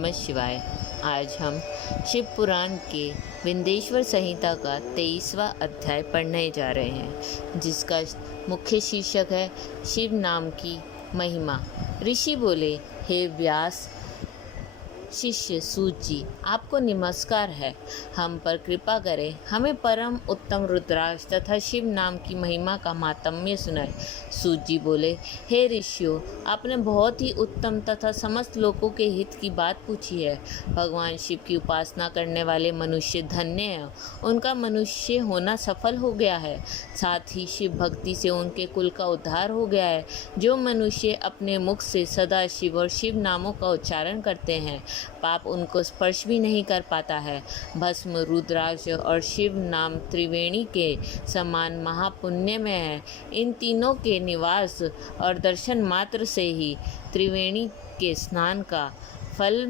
नमः शिवाय। आज हम शिव पुराण के विंध्येश्वर संहिता का 23वां अध्याय पढ़ने जा रहे हैं, जिसका मुख्य शीर्षक है शिव नाम की महिमा। ऋषि बोले, हे व्यास शिष्य सूत जी, आपको नमस्कार है। हम पर कृपा करें, हमें परम उत्तम रुद्राक्ष तथा शिव नाम की महिमा का मातम्य सुनाए। सूत जी बोले, हे ऋषियों, आपने बहुत ही उत्तम तथा समस्त लोगों के हित की बात पूछी है। भगवान शिव की उपासना करने वाले मनुष्य धन्य हैं, उनका मनुष्य होना सफल हो गया है। साथ ही शिव भक्ति से उनके कुल का उद्धार हो गया है। जो मनुष्य अपने मुख से सदा शिव और शिव नामों का उच्चारण करते हैं, पाप उनको स्पर्श भी नहीं कर पाता है। भस्म, रुद्राक्ष और शिव नाम त्रिवेणी के समान महापुण्य में है। इन तीनों के निवास और दर्शन मात्र से ही त्रिवेणी के स्नान का फल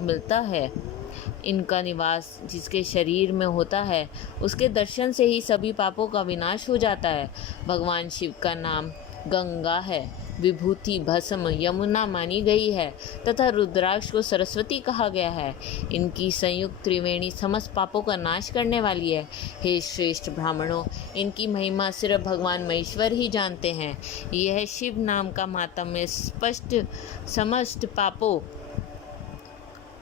मिलता है। इनका निवास जिसके शरीर में होता है, उसके दर्शन से ही सभी पापों का विनाश हो जाता है। भगवान शिव का नाम गंगा है, विभूति भस्म यमुना मानी गई है तथा रुद्राक्ष को सरस्वती कहा गया है। इनकी संयुक्त त्रिवेणी समस्त पापों का नाश करने वाली है। हे श्रेष्ठ ब्राह्मणों, इनकी महिमा सिर्फ भगवान महेश्वर ही जानते हैं। यह शिव नाम का मातम्य स्पष्ट समस्त पापों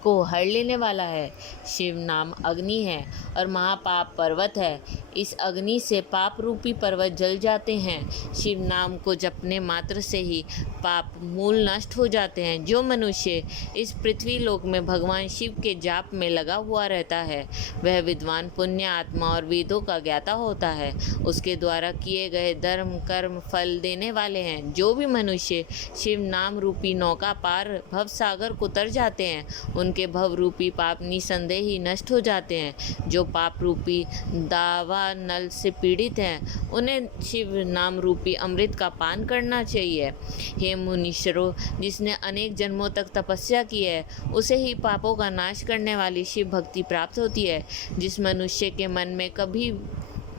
को हर लेने वाला है। शिव नाम अग्नि है और महापाप पर्वत है। इस अग्नि से पाप रूपी पर्वत जल जाते हैं। शिव नाम को जपने मात्र से ही पाप मूल नष्ट हो जाते हैं। जो मनुष्य इस पृथ्वी लोक में भगवान शिव के जाप में लगा हुआ रहता है, वह विद्वान, पुण्य आत्मा और वेदों का ज्ञाता होता है। उसके द्वारा किए गए धर्म कर्म फल देने वाले हैं। जो भी मनुष्य शिव नाम रूपी नौका पार भव सागर को उतर जाते हैं, उनके भव रूपी पाप निसंदेह ही नष्ट हो जाते हैं। जो पाप रूपी दावा नल से पीड़ित हैं, उन्हें शिव नाम रूपी अमृत का पान करना चाहिए। हे मुनीश्वरों, जिसने अनेक जन्मों तक तपस्या की है, उसे ही पापों का नाश करने वाली शिव भक्ति प्राप्त होती है। जिस मनुष्य के मन में कभी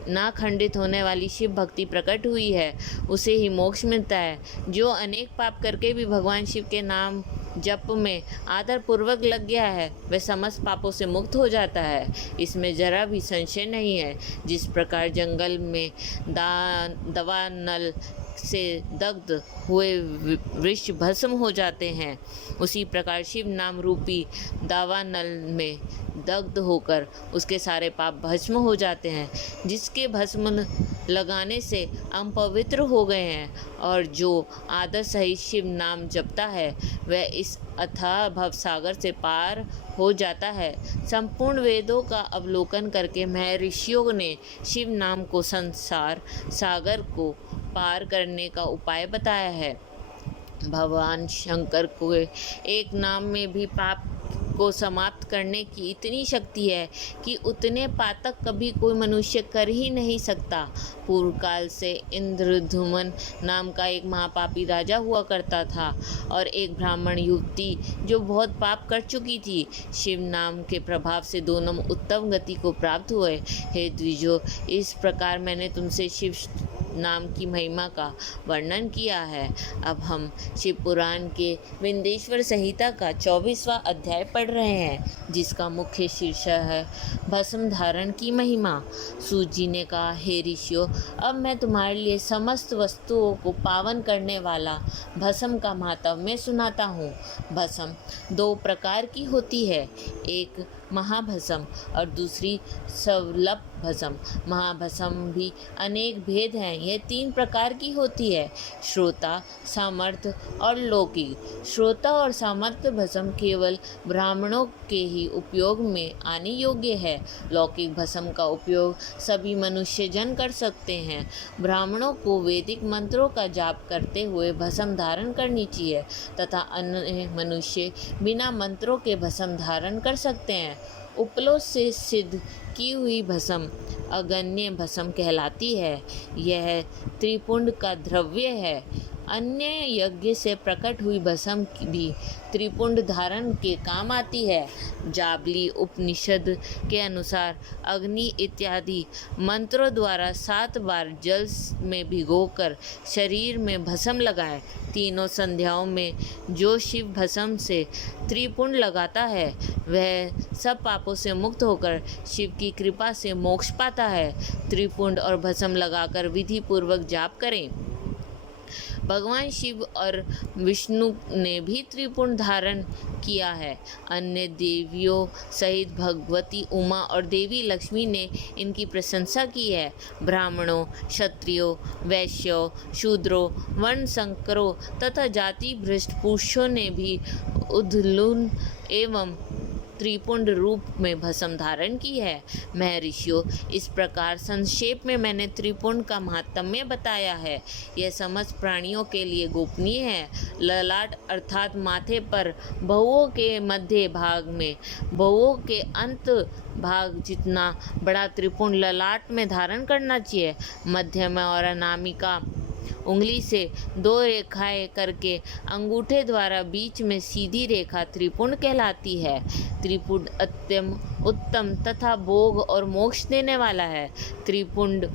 ना खंडित होने वाली शिव भक्ति प्रकट हुई है, उसे ही मोक्ष मिलता है। जो अनेक पाप करके भी भगवान शिव के नाम जप में आदर पूर्वक लग गया है, वह समस्त पापों से मुक्त हो जाता है। इसमें जरा भी संशय नहीं है। जिस प्रकार जंगल में दवा नल से दग्ध हुए वृक्ष भस्म हो जाते हैं, उसी प्रकार शिव नाम रूपी दावानल में दग्ध होकर उसके सारे पाप भस्म हो जाते हैं। जिसके भस्म लगाने से हम पवित्र हो गए हैं और जो आदर सहित शिव नाम जपता है, वह इस अथाह भव सागर से पार हो जाता है। संपूर्ण वेदों का अवलोकन करके महर्षियों ने शिव नाम को संसार सागर को पार करने का उपाय बताया है। भगवान शंकर को एक नाम में भी पाप को समाप्त करने की इतनी शक्ति है कि उतने पातक कभी कोई मनुष्य कर ही नहीं सकता। पूर्व काल से इंद्रधुमन नाम का एक महापापी राजा हुआ करता था और एक ब्राह्मण युवती जो बहुत पाप कर चुकी थी। शिव नाम के प्रभाव से दोनों उत्तम गति को प्राप्त हुए। हे द्विजो, इस प्रकार मैंने तुमसे शिव नाम की महिमा का वर्णन किया है। अब हम शिव पुराण के विंध्येश्वर संहिता का 24वां अध्याय पढ़ रहे हैं, जिसका मुख्य शीर्षक है भस्म धारण की महिमा। सूत जी ने कहा, हे ऋषियों, अब मैं तुम्हारे लिए समस्त वस्तुओं को पावन करने वाला भस्म का महात्म्य सुनाता हूँ। भस्म दो प्रकार की होती है, एक महाभस्म और दूसरी सवलभ भस्म। महाभस्म भी अनेक भेद हैं। यह 3 प्रकार की होती है, श्रोता, सामर्थ्य और लौकिक। श्रोता और सामर्थ्य भस्म केवल ब्राह्मणों के ही उपयोग में आने योग्य है। लौकिक भस्म का उपयोग सभी मनुष्य जन कर सकते हैं। ब्राह्मणों को वैदिक मंत्रों का जाप करते हुए भस्म धारण करनी चाहिए तथा अन्य मनुष्य बिना मंत्रों के भस्म धारण कर सकते हैं। उपलों से सिद्ध की हुई भस्म अगन्य भस्म कहलाती है। यह त्रिपुंड का द्रव्य है। अन्य यज्ञ से प्रकट हुई भस्म भी त्रिपुंड धारण के काम आती है। जाबली उपनिषद के अनुसार अग्नि इत्यादि मंत्रों द्वारा 7 बार जल में भिगोकर शरीर में भस्म लगाए। तीनों संध्याओं में जो शिव भस्म से त्रिपुंड लगाता है वह सब पापों से मुक्त होकर शिव की कृपा से मोक्ष पाता है। त्रिपुंड और भस्म लगाकर विधि पूर्वक जाप करें। भगवान शिव और विष्णु ने भी त्रिपुंड धारण किया है। अन्य देवियों सहित भगवती उमा और देवी लक्ष्मी ने इनकी प्रशंसा की है। ब्राह्मणों, क्षत्रियों, वैश्यों, शूद्रों, वर्ण संकरों तथा जाति भ्रष्ट पुरुषों ने भी उद्लून एवं त्रिपुंड रूप में भस्म धारण की है। महर्षियों, इस प्रकार संक्षेप में मैंने त्रिपुंड का महात्म्य बताया है। यह समस्त प्राणियों के लिए गोपनीय है। ललाट अर्थात माथे पर बहुओं के मध्य भाग में बहुओं के अंत भाग जितना बड़ा त्रिपुंड ललाट में धारण करना चाहिए। मध्य में और अनामिका उंगली से 2 रेखाएं करके अंगूठे द्वारा बीच में सीधी रेखा त्रिपुंड कहलाती है। त्रिपुंड अत्यंत उत्तम तथा भोग और मोक्ष देने वाला है। त्रिपुंड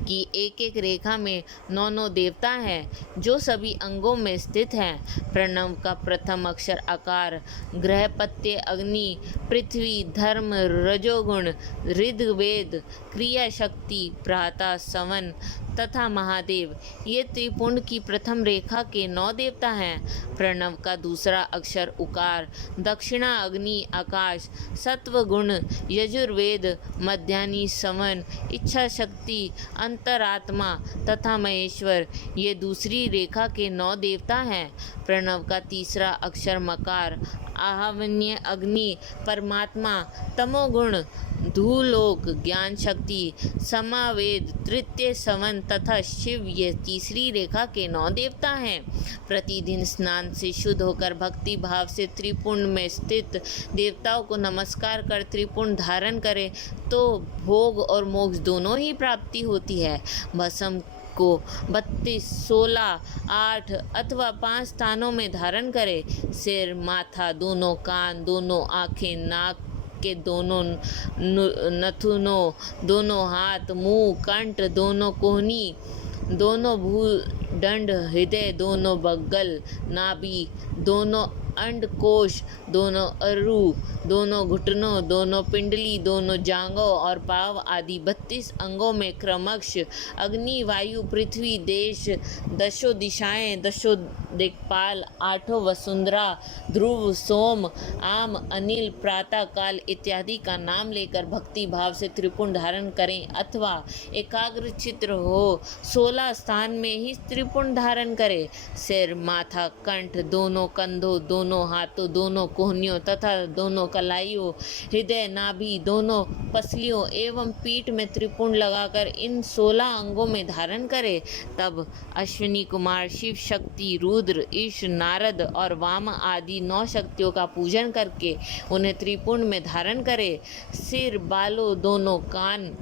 की एक एक रेखा में 9 देवता हैं जो सभी अंगों में स्थित हैं। प्रणव का प्रथम अक्षर आकार, ग्रहपत्य अग्नि, पृथ्वी, धर्म, रजोगुण, ऋग्वेद, क्रिया शक्ति, प्रातः, सवन तथा महादेव, ये त्रिपुंड की प्रथम रेखा के 9 देवता हैं। प्रणव का दूसरा अक्षर उकार, दक्षिणा अग्नि, आकाश, सत्व गुण, यजुर्वेद, मध्यान्ही, सवन, इच्छा शक्ति, अंतरात्मा तथा महेश्वर, ये दूसरी रेखा के 9 देवता हैं। प्रणव का तीसरा अक्षर मकार, आहवन्य अग्नि, परमात्मा, तमोगुण, धूलोक, ज्ञान शक्ति, समावेद, तृतीय सवन तथा शिव, ये तीसरी रेखा के 9 देवता हैं। प्रतिदिन स्नान से शुद्ध होकर भक्ति भाव से त्रिपुंड में स्थित देवताओं को नमस्कार कर त्रिपुंड धारण करे तो भोग और मोक्ष दोनों ही प्राप्ति होती है। भस्म को 32, 16, 8 अथवा 5 स्थानों में धारण करे। सिर, माथा, दोनों कान, दोनों आँखें, नाक के दोनों नथुनों, दोनों हाथ, मुंह, कंठ, दोनों कोहनी, दोनों भूदंड, हृदय, दोनों बगल, नाभि, दोनों अंडकोश, दोनों अरु, दोनों घुटनों, दोनों पिंडली, दोनों जांघों और पांव आदि 32 अंगों में क्रमशः अग्नि, वायु, पृथ्वी, देश, 10 दिशाएं, 10 दिक्पाल, 8 वसुंधरा, ध्रुव, सोम, आम, अनिल, प्रातः काल इत्यादि का नाम लेकर भक्ति भाव से त्रिपुंड धारण करें अथवा एकाग्र चित्र हो 16 स्थान में ही त्रिपुंड धारण करें। सिर, माथा, कंठ, दोनों कंधों, दोनों हाथों, दोनों कोहनियों तथा दोनों कलाइयों, हृदय, नाभि, दोनों पसलियों एवं पीठ में त्रिपुंड लगाकर इन 16 अंगों में धारण करे। तब अश्विनी कुमार, शिव शक्ति, रुद्र, ईश, नारद और वाम आदि 9 शक्तियों का पूजन करके उन्हें त्रिपुंड में धारण करे। सिर, बालों, दोनों कान,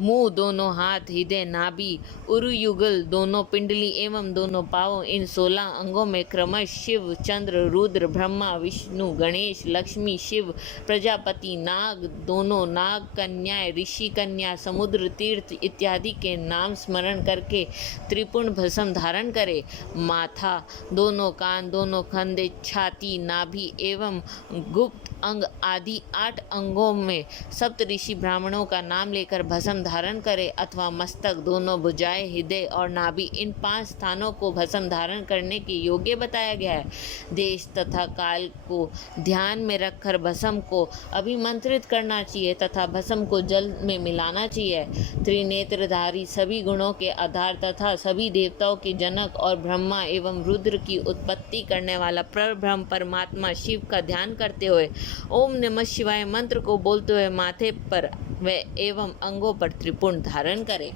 मुंह, दोनों हाथ, हृदय, नाभि, उरु युगल, दोनों पिंडली एवं दोनों पांव, इन 16 अंगों में क्रमश शिव, चंद्र, रुद्र, ब्रह्मा, विष्णु, गणेश, लक्ष्मी, शिव, प्रजापति, नाग, दोनों नाग कन्याएं, ऋषि कन्या, समुद्र, तीर्थ इत्यादि के नाम स्मरण करके त्रिपुंड भस्म धारण करे। माथा, दोनों कान, दोनों कंधे, छाती, नाभि एवं गुप्त अंग आदि 8 अंगों में सप्तऋषि ब्राह्मणों का नाम लेकर भस्म धारण करे अथवा मस्तक, दोनों भुजाएं, हृदय और नाभि, इन 5 स्थानों को भस्म धारण करने के योग्य बताया गया है। देश तथा काल को ध्यान में रखकर भस्म को अभिमंत्रित करना चाहिए तथा भस्म को जल में मिलाना चाहिए। त्रिनेत्रधारी, सभी गुणों के आधार तथा सभी देवताओं के जनक और ब्रह्मा एवं रुद्र की उत्पत्ति करने वाला परब्रह्म परमात्मा शिव का ध्यान करते हुए ओम नमः शिवाय मंत्र को बोलते हुए माथे पर व एवं अंगों पर त्रिपुंड धारण करें।